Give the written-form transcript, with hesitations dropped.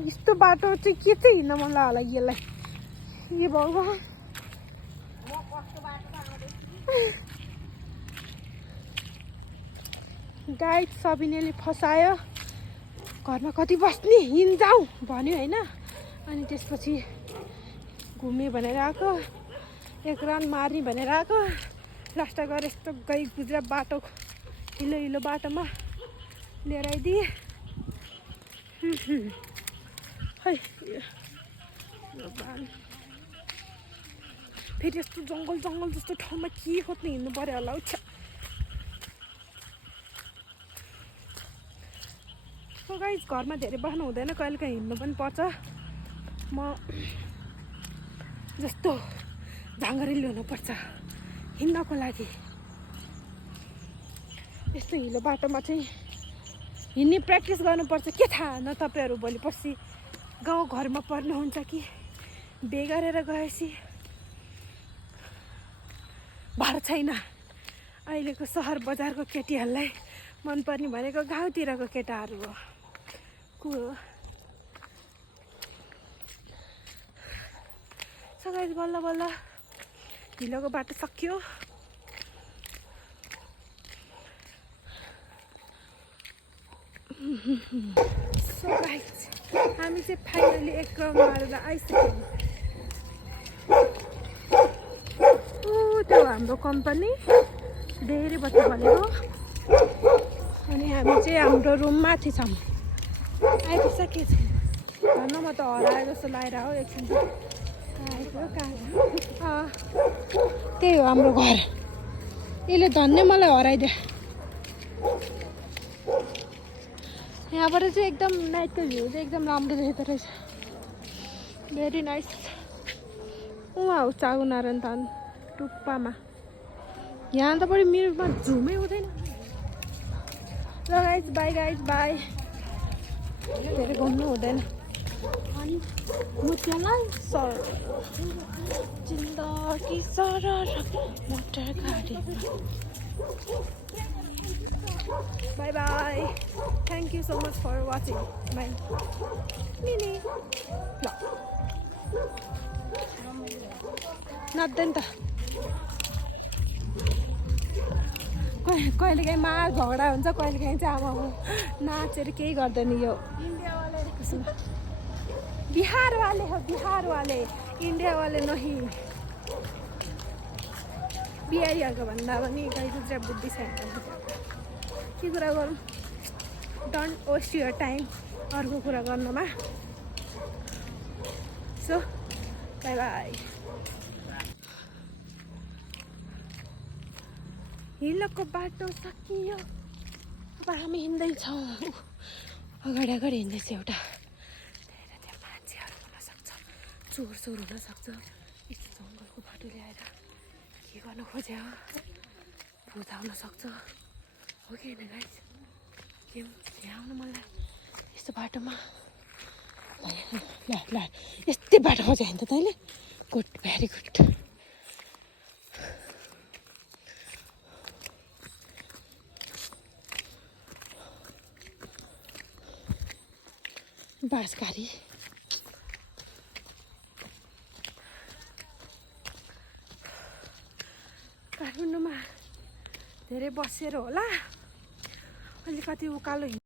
यस्तो बाटो चाहिँ के चाहिँ हिँड्न मन लाग्यो होला यसलाई ए भगवान् गाइड सबिनेले फसायो घरमा कति बस्ने हिँड्जाऊ भन्यो होइन अनि त्यसपछि घुमे भनेर आएको एक राउन्ड मार्ने भनेर आएको लास्ट गएर यस्तो गई गुज्रा बाटो हिलो हिलो बाटोमा लिएर आइदिए है फेरि यस्तो जङ्गल जङ्गल जस्तो ठाउँमा के खोज्नु हिँड्नु पर्यो होला छ गाइस घरमा धेरै बस्नु हुँदैन कहिले काहीँ हिँड्नु पनि पर्छ म जस्तो झाँगरेली हुनुपर्छ हिँड्नको लागि यस्तो हिलो बाटोमा चाहिँ हिँड्ने प्र्याक्टिस गर्नुपर्छ के थाहा न तपाईँहरू भोलि पर्सि गाउँ घरमा पर्नुहुन्छ कि बेगरेर गएपछि भर छैन अहिलेको सहर बजारको केटीहरूलाई मनपर्ने भनेको गाउँतिरको केटाहरू हो सगाइ बल्ल बल्ल हिलोको बाटो सक्यो सो गाइस हामी चाहिँ फाइनली एक राउन्ड मारेर आइसक्यौँ त्यो हाम्रो कम्पनी धेरै बत्ती बलेको अनि हामी चाहिँ हाम्रो रुम माथि छौँ आइपुगिसकेको छैन भन्न म त हराए जस्तो लागेर हो एकछिन त्यही हो हाम्रो घर यसले धन्य मलाई हराइदियो यहाँबाट चाहिँ एकदम नाइटको भ्यू चाहिँ एकदम राम्रो देख्दो रहेछ भेरी नाइस उहाँ हो चागुनारायण थान टुप्पामा यहाँ त बढी मिरिकमा झुमै हुँदैन ल गाइज बाई धेरै घुम्नु हुँदैन अनि म त्यहाँलाई सर जिन्दगी सरर मोटर गाडी bye thank you so much for watching my mini ल नाच्दैन त कहिलेकाहीँ मार झगडा हुन्छ कहिलेकाहीँ चाहिँ आमा नाचेर केही गर्दैन यो बिहार वाले हो बिहार वाले इन्डिया वाले नहीं बिहारीहरूको भन्दा पनि गाई गुज्रा बुद्धि छैन के कुरा गरौँ डोन्ट वेस्ट युर टाइम अर्को कुरा गर्नुमा सो बाई हिलोको बाटो सकियो अब हामी हिँड्दैछौँ अगाडि हिँड्दैछ एउटा त्यहाँ मान्छेहरू हुनसक्छ चोर हुनसक्छ यस्तो जङ्गलको बाटो ल्याएर के गर्नु खोज्यो भूत आउन सक्छ हो कि होइन गाइस के यहाँ आउनु मन लाग्यो यस्तो बाटोमा ल यस्तै बाटो खोज्यो भने त तैँले गुड भेरी गुड बाँसघारी काठमाडौँमा धेरै बसेर होला अलिकति उकालो